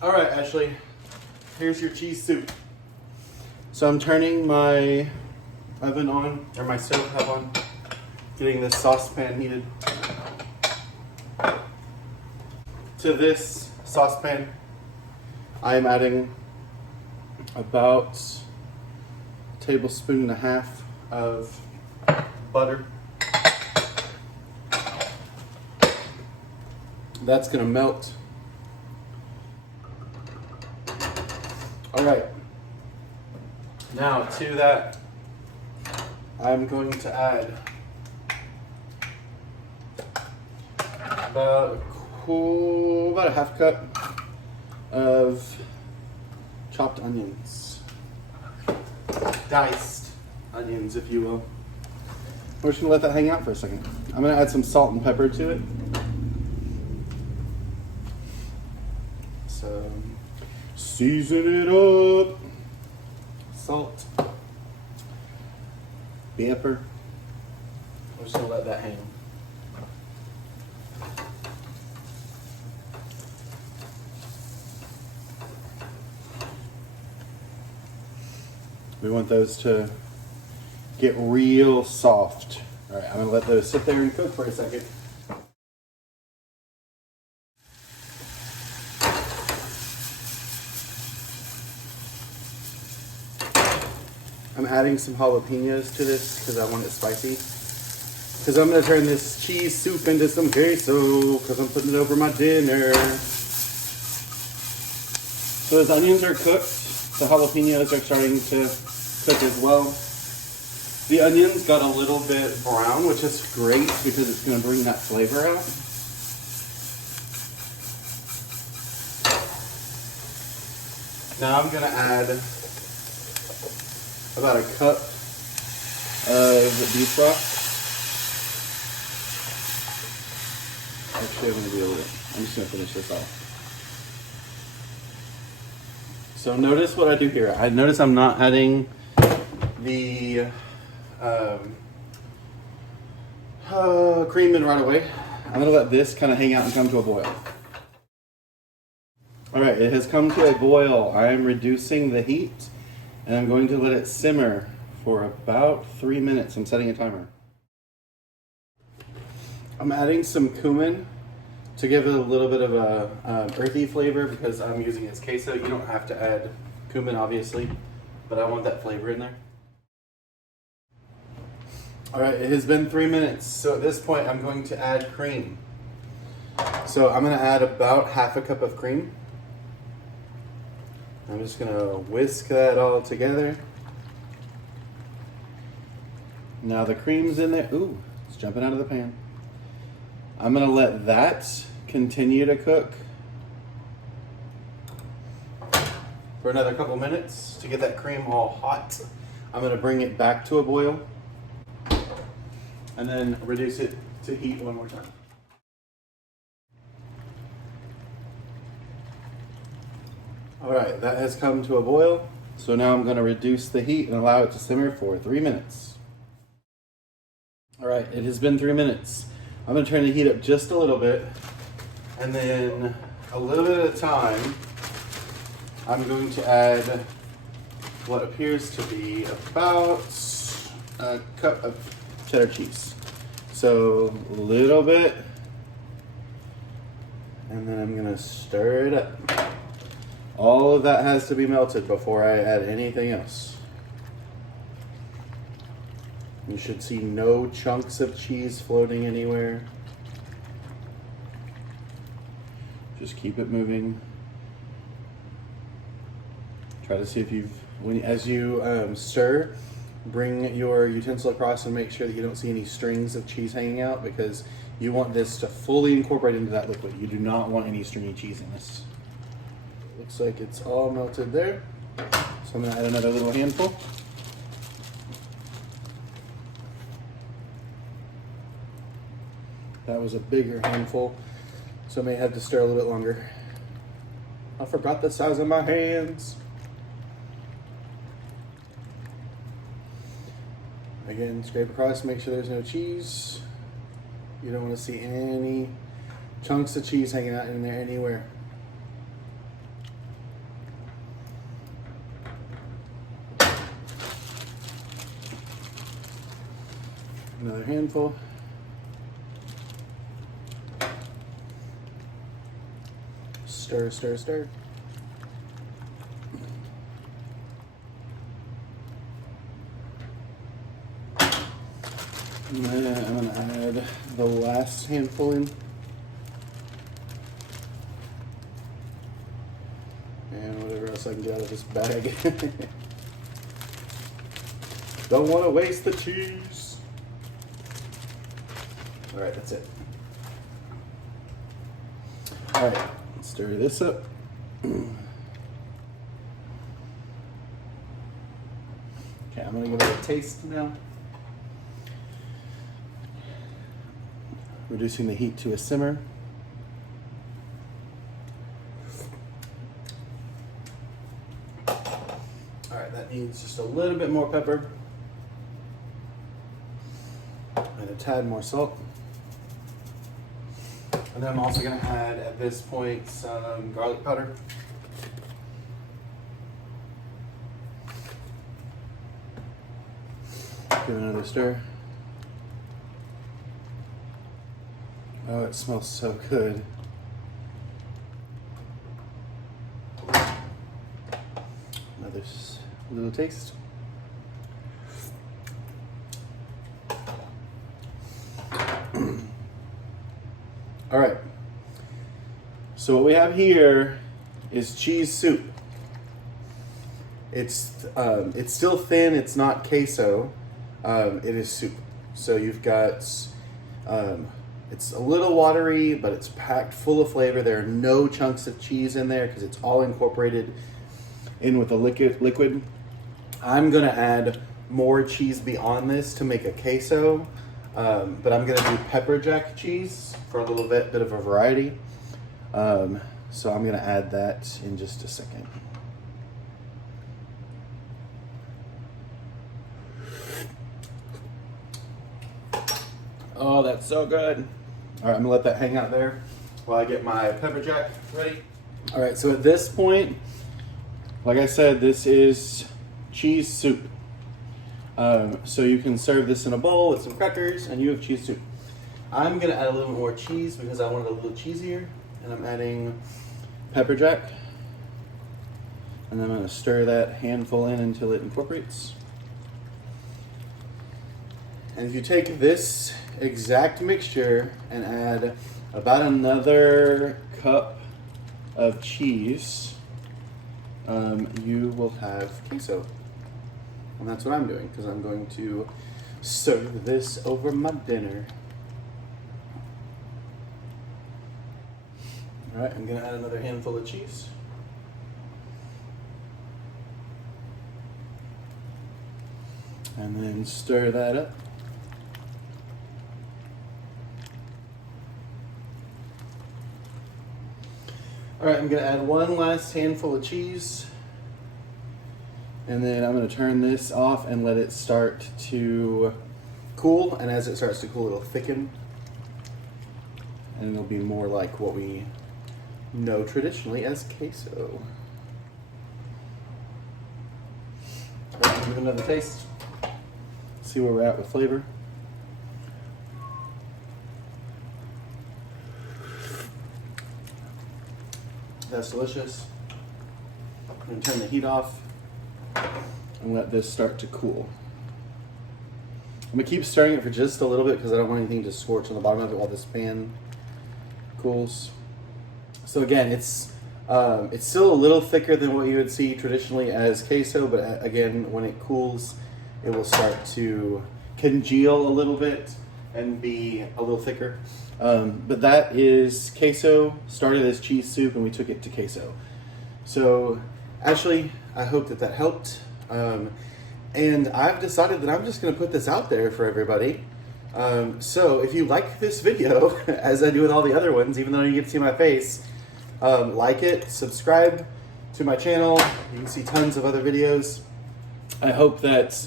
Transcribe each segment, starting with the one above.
All right, Ashley, here's your cheese soup. So I'm turning my oven on, or my stovetop on, getting this saucepan heated. To this saucepan, I am adding about a tablespoon and a half of butter. That's gonna melt. All right, now to that, I'm going to add about a half cup of chopped onions, diced onions, if you will. We're just gonna let that hang out for a second. I'm gonna add some salt and pepper to it. So, season it up. Salt, pepper. I'm just gonna let that hang. We want those to get real soft. All right, I'm gonna let those sit there and cook for a second. I'm adding some jalapenos to this because I want it spicy. Because I'm gonna turn this cheese soup into some queso because I'm putting it over my dinner. So as onions are cooked, the jalapenos are starting to cook as well. The onions got a little bit brown, which is great because it's gonna bring that flavor out. Now I'm gonna add about a cup of beef broth. Actually, I'm just gonna finish this off. So notice what I do here. I notice I'm not adding the cream in right away. I'm gonna let this kind of hang out and come to a boil. All right, it has come to a boil. I am reducing the heat and I'm going to let it simmer for about 3 minutes. I'm setting a timer. I'm adding some cumin to give it a little bit of a earthy flavor because I'm using its queso. You don't have to add cumin, obviously, but I want that flavor in there. All right, it has been 3 minutes. So at this point, I'm going to add cream. So I'm gonna add about half a cup of cream. I'm just gonna whisk that all together. Now the cream's in there. Ooh, it's jumping out of the pan. I'm gonna let that continue to cook for another couple minutes to get that cream all hot. I'm gonna bring it back to a boil and then reduce it to heat one more time. All right, that has come to a boil. So now I'm gonna reduce the heat and allow it to simmer for 3 minutes. All right, it has been 3 minutes. I'm gonna turn the heat up just a little bit, and then a little bit at a time, I'm going to add what appears to be about a cup of cheddar cheese. So a little bit, and then I'm gonna stir it up. All of that has to be melted before I add anything else. You should see no chunks of cheese floating anywhere. Just keep it moving. Try to see if as you stir, bring your utensil across and make sure that you don't see any strings of cheese hanging out because you want this to fully incorporate into that liquid. You do not want any stringy cheese in this. Looks like it's all melted there. So I'm gonna add another little handful. That was a bigger handful, so I may have to stir a little bit longer. I forgot the size of my hands. Again, scrape across, make sure there's no cheese. You don't want to see any chunks of cheese hanging out in there anywhere. Another handful. Stir, stir, stir. And then I'm going to add the last handful in. And whatever else I can get out of this bag. Don't want to waste the cheese. All right, that's it. All right, let's stir this up. Okay, I'm gonna give it a taste now. Reducing the heat to a simmer. All right, that needs just a little bit more pepper and a tad more salt. And then I'm also going to add, at this point, some garlic powder. Give it another stir. Oh, it smells so good. Another little taste. All right. So what we have here is cheese soup. It's still thin. It's not queso. It is soup. So you've got. It's a little watery, but it's packed full of flavor. There are no chunks of cheese in there because it's all incorporated in with the liquid. I'm gonna add more cheese beyond this to make a queso, but I'm gonna do pepper jack cheese for a little bit of a variety. So I'm gonna add that in just a second. Oh, that's so good. All right, I'm gonna let that hang out there while I get my pepper jack ready. All right, so at this point, like I said, this is cheese soup. So you can serve this in a bowl with some crackers and you have cheese soup. I'm gonna add a little more cheese because I want it a little cheesier, and I'm adding pepper jack. And then I'm gonna stir that handful in until it incorporates. And if you take this exact mixture and add about another cup of cheese, you will have queso. And that's what I'm doing because I'm going to serve this over my dinner. All right, I'm gonna add another handful of cheese. And then stir that up. All right, I'm gonna add one last handful of cheese. And then I'm gonna turn this off and let it start to cool. And as it starts to cool, it'll thicken. And it'll be more like what we know traditionally as queso. All right, give it another taste. See where we're at with flavor. That's delicious. I'm gonna turn the heat off and let this start to cool. I'm gonna keep stirring it for just a little bit because I don't want anything to scorch on the bottom of it while this pan cools. So again, it's still a little thicker than what you would see traditionally as queso, but again, when it cools, it will start to congeal a little bit and be a little thicker. But that is queso, started as cheese soup, and we took it to queso. So Ashley, I hope that helped. And I've decided that I'm just going to put this out there for everybody. So if you like this video, as I do with all the other ones, even though you get to see my face, like it, subscribe to my channel. You can see tons of other videos. I hope that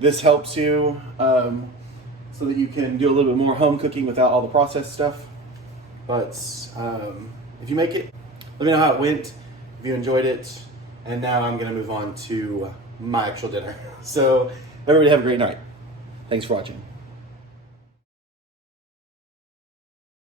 this helps you so that you can do a little bit more home cooking without all the processed stuff. But if you make it, let me know how it went, if you enjoyed it. And now I'm going to move on to my actual dinner. So everybody have a great night. Thanks for watching.